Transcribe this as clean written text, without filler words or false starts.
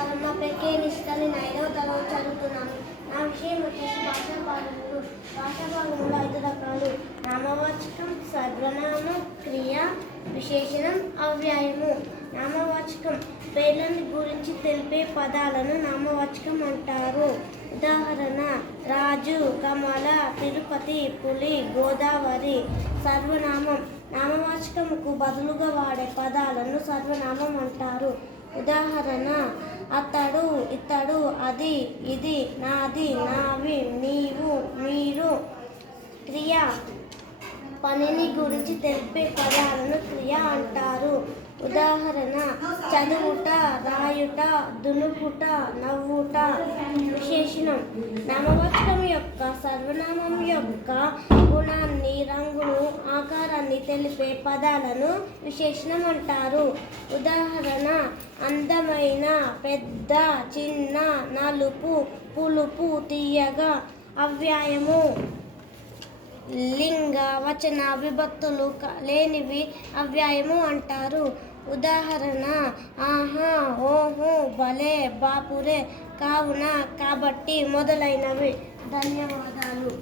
నమస్కారం. నా పేరు కే నిష్ఠని, నా 5వ తరగతి చదువుతున్నాను. నా విషయం వచ్చేసి భాషాభాగములు. భాషాభాగములు 5 రకాలు: నామవాచకం, సర్వనామం, క్రియ, విశేషణం, అవ్యయము. నామవాచకం పేర్లను గురించి తెలిపే పదాలను నామవాచకం అంటారు. ఉదాహరణ: రాజు, కమల, తిరుపతి, పులి, గోదావరి. సర్వనామం నామవాచకముకు బదులుగా వాడే పదాలను సర్వనామం అంటారు. ఉదాహరణ: అతడు, ఇతడు, అది, ఇది, నాది, నావి, నీవు, మీరు. క్రియ పనిని గురించి తెలిపే పదాలను క్రియ అంటారు. ఉదాహరణ: చదువుట, రాయుట, దునుకుట, నవ్వుట. విశేషణం నామవాచకం యొక్క సర్వనామం యొక్క గుణాన్ని, రంగును, ఆకారాన్ని తెలిపే పదాలను విశేషణం అంటారు. ఉదాహరణ: అందమైన, పెద్ద, చిన్న, నలుపు, పులుపు, తీయగా. అవ్యయము లింగ, వచన, విభక్తులు లేనివి అవ్యయము అంటారు. ఉదాహరణ: ఆహా, ఓహో, భలే, బాపురే, కావున, కాబట్టి మొదలైనవి. ధన్యవాదాలు.